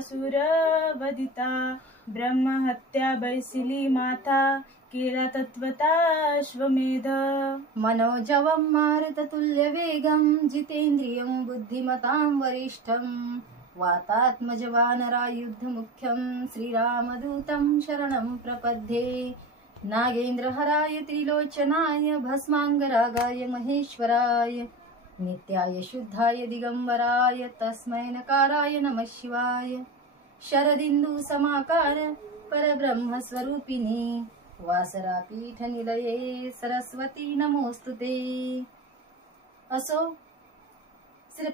असुर वदिता ब्रह्महत्या बैसिली माता केला तत्वताश्वमेध मनोजवं मारुततुल्यवेगं जितेन्द्रियं बुद्धिमतां वरिष्ठं वातात्मजवानरायुद्धमुख्यं श्रीरामदूतं शरणं प्रपद्ये नागेन्द्रहराय त्रिलोचनाय भस्मांगरागाय महेश्वराय नित्याय शुद्धाय दिगंबराय तस्मै नकाराय नमः शिवाय शरदिंदु समाकार परब्रह्म स्वरूपिणी वासरापीठ निलये सरस्वती नमोस्तुते। असो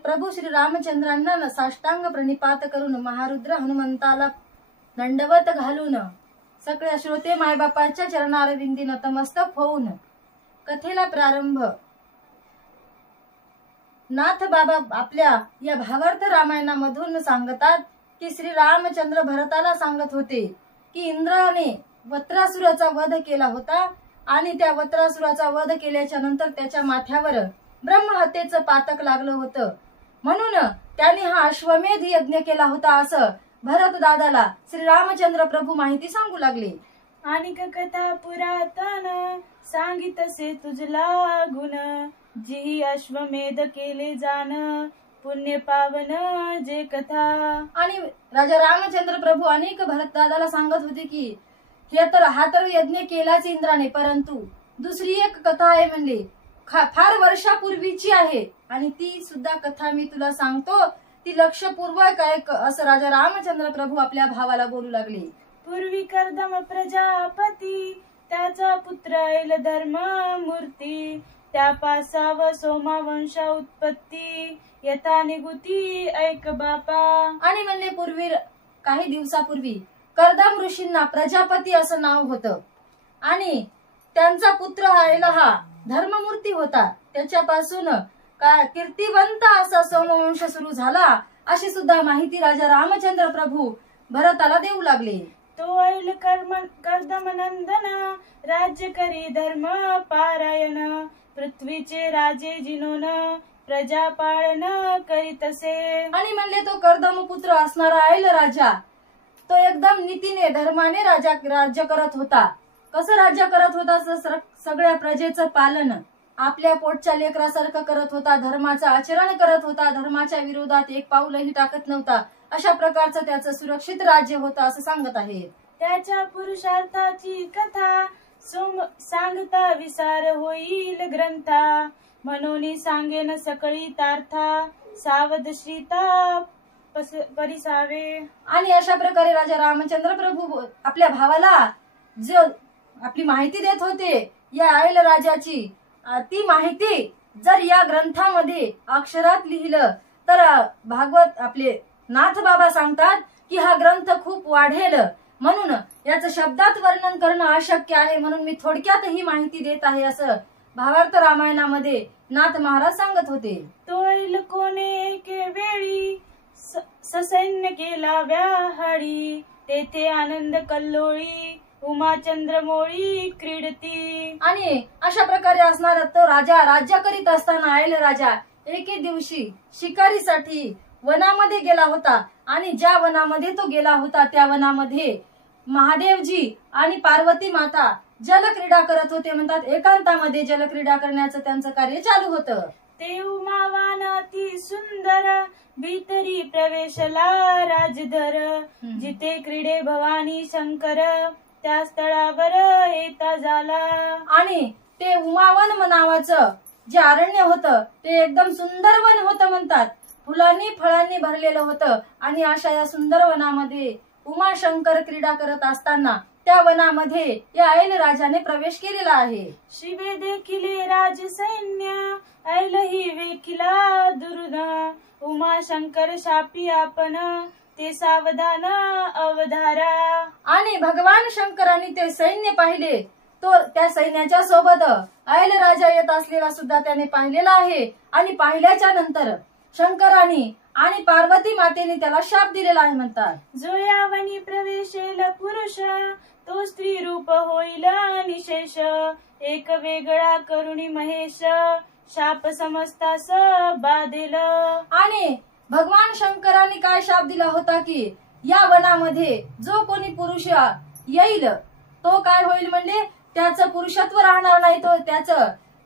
प्रभू श्री रामचंद्रांना साष्टांग प्रणिपात करून महारुद्र हनुमंताला दंडवत घालून सगळ्या श्रोते मायबापाच्या चरणारविंदी नतमस्तक होऊन कथेला प्रारंभ नाथ बाबा आपल्या या भावार्थ रामायणामधून सांगतात की श्री रामचंद्र भरताला सांगत होते की इंद्राने वत्रासुराचा वध केला होता आणि त्या वत्रासुराचा वध केल्याच्या नंतर त्याच्या माथ्यावर ब्रह्महत्येचं पातक लागलं होतं, म्हणून त्याने हा अश्वमेध यज्ञ केला होता असं भरत दादाला श्री रामचंद्र प्रभू माहिती सांगू लागले। आणि कथा पुरातन सांगितसे तुझला गुण जी अश्वमेध केले जाण पुण्य पावन जे कथा। आणि राजा रामचंद्र प्रभू अनेक भरत दादाला सांगत होते की हा तर यज्ञ केलाच इंद्राने, परंतु दुसरी एक कथा आहे म्हणले फार वर्षापूर्वीची आहे आणि ती सुद्धा कथा मी तुला सांगतो, ती लक्षपूर्वक ऐक असं राजा रामचंद्र प्रभू आपल्या भावाला बोलू लागले। पूर्वी कर्दम प्रजापती त्याचा पुत्र ऐल धर्म मूर्ती त्यापासाव सोमावंश उत्पत्ती यथा निगुती ऐक बापा। आणि म्हणले पूर्वी काही दिवसापूर्वी कर्दम ऋषींना प्रजापती असं नाव होतं आणि त्यांचा पुत्र ऐल हा धर्ममूर्ती होता, त्याच्यापासून कीर्तिवंत असा सोमवंश सुरू झाला अशी सुद्धा माहिती राजा रामचंद्र प्रभू भरताला देऊ लागले। तो ऐल कर्दमनंदन राज्य करी धर्म पारायण पृथ्वीचे राजे जिनोन प्रजा पाळन करीतसे। आणि म्हणले तो कर्दम पुत्र असणारा ऐल राजा तो एकदम नीतीने धर्माने राज्य करत होता। कसं राज्य करत होता? सगळ्या प्रजेचं पालन आपल्या पोटच्या लेकरासारखं करत होता, धर्माचं आचरण करत होता, धर्माच्या विरोधात एक पाऊलही टाकत नव्हता, अशा प्रकारचं त्याचं सुरक्षित राज्य होतं असं सांगत आहेत। त्याच्या पुरुषार्थाची कथा सांगता विसार होईल ग्रंथा म्हणून सांगेन सकळी तार्था सावध श्रीता परिसावे। आणि अशा प्रकारे राजा रामचंद्र प्रभू आपल्या भावाला जो आपली माहिती देत होते या ऐल राजाची, ती माहिती जर या ग्रंथामध्ये अक्षरात लिहिलं तर भागवत आपले नाथ बाबा सांगतात की हा ग्रंथ खूप वाढेल, म्हणून याचं शब्दात वर्णन करणं अशक्य आहे, म्हणून मी थोडक्यात ही माहिती देत आहे असं भावार्थ रामायणामध्ये नाथ महाराज सांगत होते। तो ऐल कोणे एके वेळी ससैन्य केला व्याहाळी तेथे आनंद कल्लोळी उमाचंद्रमोळी क्रीडती। आणि अशा प्रकारे असणार तो राजा राज्य करीत असताना ऐल राजा एके दिवशी शिकारीसाठी वनामध्ये गेला होता आणि ज्या वनामध्ये तो गेला होता त्या वनामध्ये महादेवजी आणि पार्वती माता जलक्रीडा करत होते, म्हणतात एकांतामध्ये जलक्रीडा करण्याचं त्यांचं कार्य चालू होतं। ते उमावानाती सुंदर भीतरी प्रवेशला राजधर जिथे क्रीडे भवानी शंकर त्या स्थळावर येता झाला। आणि ते उमावन नावाचं जे अरण्य होतं ते एकदम सुंदर वन होतं, म्हणतात फुलांनी फळांनी भरलेलं होतं आणि अशा या सुंदर वनामध्ये उमाशंकर क्रीडा करत असताना त्या वनामध्ये या ऐल राजाने प्रवेश केलेला आहे। शिवे देखिले राज सैन्य ऐलही वेखिला दुर्न उमाशंकर शापी आपण ते सावधान अवधारा। आणि भगवान शंकरांनी ते सैन्य पाहिले, तो त्या सैन्याच्या सोबत ऐल राजा येत असलेला सुद्धा त्याने पाहिलेला आहे आणि पाहिल्याच्या नंतर शंकरांनी आणि पार्वती मातेने त्याला शाप दिलेला आहे, म्हणतात जो यावनी प्रवेशेल पुरुष तो स्त्री रूप होईल निशेष एक वेगळा करुणी महेश शाप समजतास बाधेल। आणि भगवान शंकरांनी काय शाप दिला होता की या वनामध्ये जो कोणी पुरुष येईल तो काय होईल म्हणजे त्याचं पुरुषत्व राहणार नाही,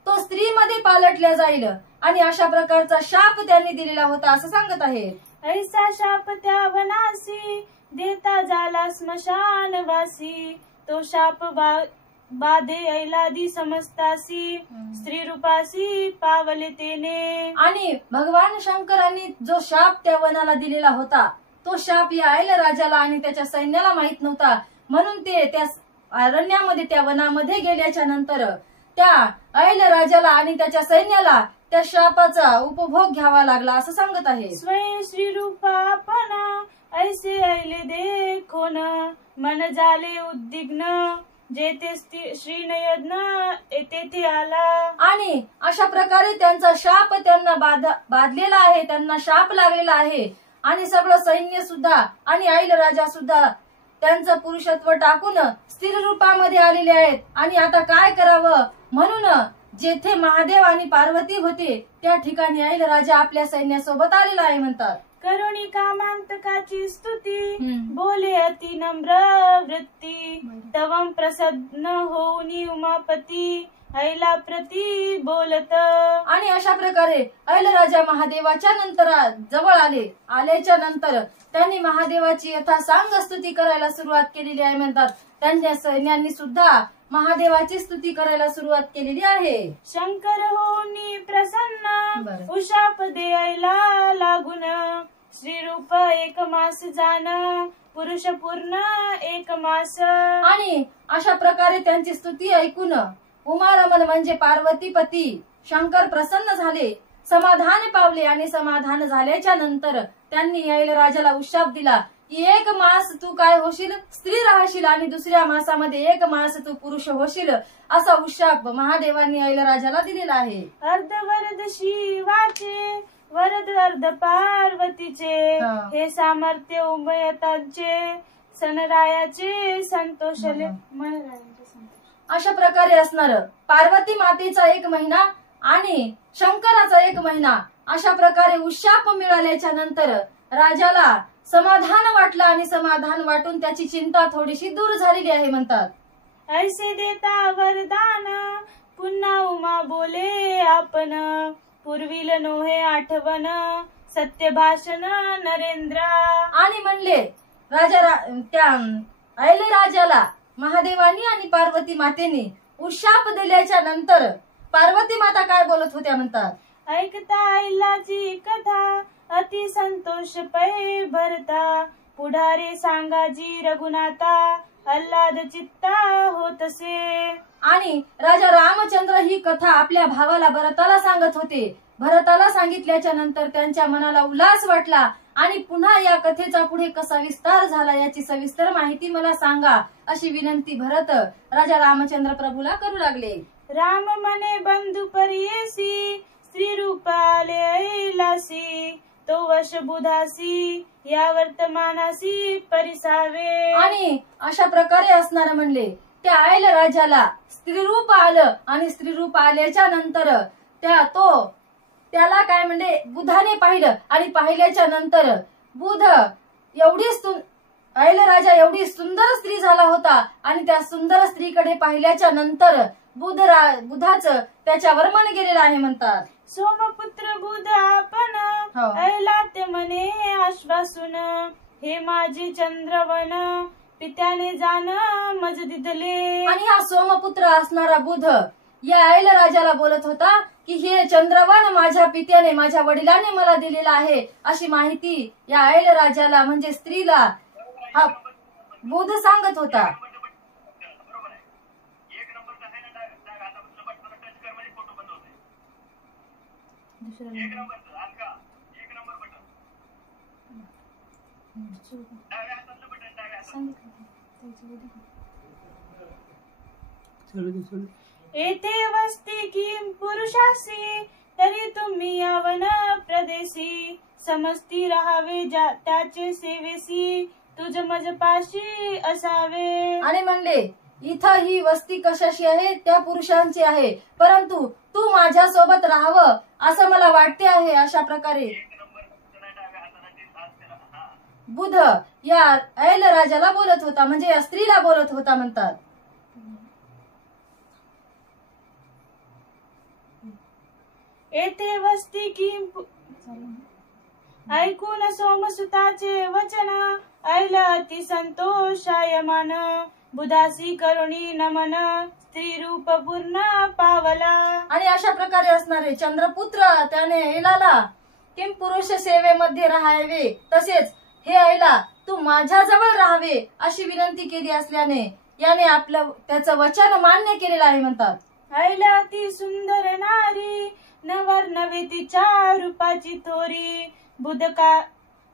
तो स्त्रीमध्ये पालटल्या जाईल आणि अशा प्रकारचा शाप त्यांनी दिलेला होता असं सांगत आहे. ऐसा शाप त्या वनासी देता झाला स्मशानवासी, तो शाप बाधे ऐलादी समजतासी, स्त्री रूपासी पावले तेने. आणि भगवान शंकरांनी जो शाप त्या वनाला दिलेला होता तो शाप या ऐल राजाला आणि त्याच्या सैन्याला माहित नव्हता, म्हणून ते त्या अरण्यामध्ये त्या वनामध्ये गेल्याच्या नंतर त्या ऐल राजाला आणि त्याच्या सैन्याला त्या शापाचा उपभोग घ्यावा लागला असं सांगत आहे. स्वयं श्री रूपापना ऐसे ऐले देखो न, मन झाले उद्विग्न, जेथे श्रीनयन तेथे आला. आणि अशा प्रकारे त्यांचा शाप त्यांना बाधलेला आहे, त्यांना शाप लागलेला आहे आणि सगळं सैन्य सुद्धा आणि ऐल राजा सुद्धा त्यांचं पुरुषत्व टाकून स्थिर रूपामध्ये आलेले आहेत. आणि आता काय करावं म्हणून जेथे महादेव आणि पार्वती होते त्या ठिकाणी ऐल राजा आपल्या सैन्यासोबत आलेला आहे म्हणतात. करुणी कामांतकाची स्तुती, बोले अति नम्र वृत्ती, तवं प्रसन्न होऊनी उमापती, ऐला प्रती बोलत. आणि अशा प्रकारे ऐल राजा महादेवाच्या नंतर जवळ आल्याच्या नंतर त्यांनी महादेवाची यथासांग स्तुती करायला सुरुवात केलेली आहे म्हणतात. त्यांच्या सैन्यांनी सुद्धा महादेवाची स्तुती करायला सुरुवात केलेली आहे. शंकर होनी प्रसन्न, उशाप द्यायला लागून, श्रीरूप एक मास जाण, पुरुष पूर्ण एक मास. आणि अशा प्रकारे त्यांची स्तुती ऐकून उमारमन म्हणजे पार्वतीपती शंकर प्रसन्न झाले, समाधान पावले आणि समाधान झाल्याच्या नंतर त्यांनी ऐल राजाला उशाप दिला की एक मास तू काय होशील, स्त्री राहशील आणि दुसऱ्या मासामध्ये एक मास तू पुरुष होशील असा उशाप महादेवांनी ऐल राजाला दिलेला आहे. अर्ध वरद शिवाचे वरद अर्ध पार्वतीचे, हे सामर्थ्य उभयतांचे, सनरायाचे संतोषले. अशा प्रकारे असणार पार्वती मातेचा एक महिना आणि शंकराचा एक महिना. अशा प्रकारे उशाप मिळाल्याच्या नंतर राजाला समाधान वाटलं आणि समाधान वाटून त्याची चिंता थोडीशी दूर झालेली आहे म्हणतात. ऐसे देता वरदान पुन्हा उमा बोले आपण, पूर्वील नोहे आठवण, सत्य भाषण नरेंद्र. आणि म्हणले त्या ऐल राजाला महादेवानी आणि पार्वती मातेने उशाप दिल्याच्या नंतर पार्वती माता काय बोलत होत्या म्हणतात. ऐकता ऐलाची कथा अति संतोष पै भरता, पुढारे सांगाजी रघुनाथा, आल्हाद चित्ता होतसे. आणि राजा रामचंद्र ही कथा आपल्या भावाला भरताला सांगत होते. भरताला सांगितल्याच्या नंतर त्यांच्या मनाला उल्हास वाटला आणि पुन्हा या कथेचा पुढे कसा विस्तार झाला याची सविस्तर माहिती मला सांगा अशी विनंती भरत राजा रामचंद्र प्रभूला करू लागले. राम मने बंधू परियेसी, स्त्री रूपाले ऐलासी, तो वश बुधासी, या वर्तमानासी परिसावे. आणि अशा प्रकारे असणार म्हणले त्या ऐल राजाला स्त्रीरूप आलं आणि स्त्रीरूप आल्याच्या नंतर त्याला काय म्हणजे बुधाने पाहिलं आणि पाहिल्याच्या नंतर बुध ऐल राजा एवढी सुंदर स्त्री झाला होता आणि त्या सुंदर स्त्रीकडे पाहिल्याच्या नंतर बुधाचं त्याच्यावर मन गेलेलं आहे म्हणतात. सोमपुत्र बुध आपण ऐलात मने आश्वासून, हे माझे चंद्रवन पित्याने जाण मज दिदले. आणि हा सोमपुत्र असणारा बुध या ऐल राजाला बोलत होता की हे चंद्रवन माझ्या पित्याने माझ्या वडिलांनी मला दिलेला आहे अशी माहिती या ऐल राजाला म्हणजे स्त्रीला हा बुध सांगत होता. येथे वस्ती की पुरुषासी, तरी तुम्ही यावन प्रदेशी, समजती राहावे त्याचे सेवेसी, तुझ मज पाशी असावे. आणि म्हणले इथं ही वस्ती कशाशी आहे, त्या पुरुषांची आहे, परंतु तू माझ्या सोबत राहावं असं मला वाटते आहे. अशा प्रकारे बुध या ऐल राजाला बोलत होता, म्हणजे या स्त्रीला बोलत होता म्हणतात. येथे वस्ती की ऐकून सोमसुताचे वचन, ऐल अति संतोषायमान. बुधासी करुणी नमन, स्त्री रूप पूर्ण पावला. आणि अशा प्रकारे असणारे चंद्रपुत्र त्याने ऐलाला किम पुरुष सेवेमध्ये राहावे, तसेच हे ऐला तू माझ्याजवळ राहावे अशी विनंती केली असल्याने याने आपलं त्याचं वचन मान्य केलेलं आहे म्हणतात. ऐल अति सुंदर नारी, नवर नवे तिच्या रूपाची थोरी. बुध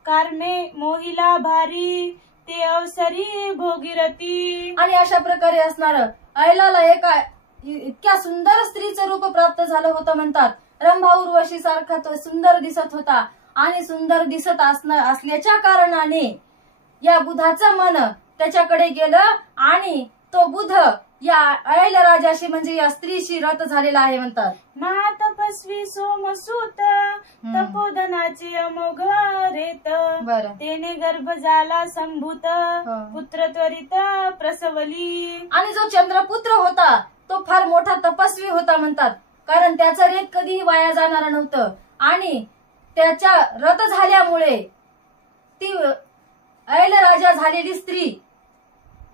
कारमे मोहिला भारी, ते अवसरी भोगीरती. आणि अशा प्रकारे असणार ऐलाला एका इतक्या सुंदर स्त्रीचं रूप प्राप्त झालं होतं म्हणतात. रंभा उर्वशी सारखा तो सुंदर दिसत होता आणि सुंदर दिसत असल्याच्या कारणाने या बुधाचं मन त्याच्याकडे गेलं आणि तो बुध या ऐल राजाशी म्हणजे या स्त्रीशी रत झालेला आहे म्हणतात. महातपस्वी सोमसूत, तपोधनाचे अमोघ रेत. बरं. तेने गर्भ झाला संभूत, पुत्र त्वरित प्रसवली. आणि जो चंद्रपुत्र होता तो फार मोठा तपस्वी होता म्हणतात, कारण त्याचं रेत कधीही वाया जाणार नव्हतं. आणि त्याच्या रत झाल्यामुळे ती ऐल राजा झालेली स्त्री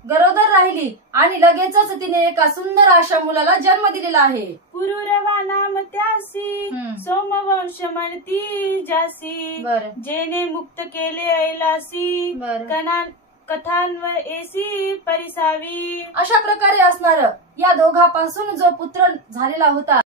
गरोदर राहिली आणि लगेचच तिने एका सुंदर अशा मुलाला जन्म दिलेला आहे. पुरुरवा नाम त्यासी, सोमवंश म्हणती जासी. जेने मुक्त केले ऐलासी, कथांवर एसी परिसावी. अशा प्रकारे असणार या दोघांपासून जो पुत्र झालेला होता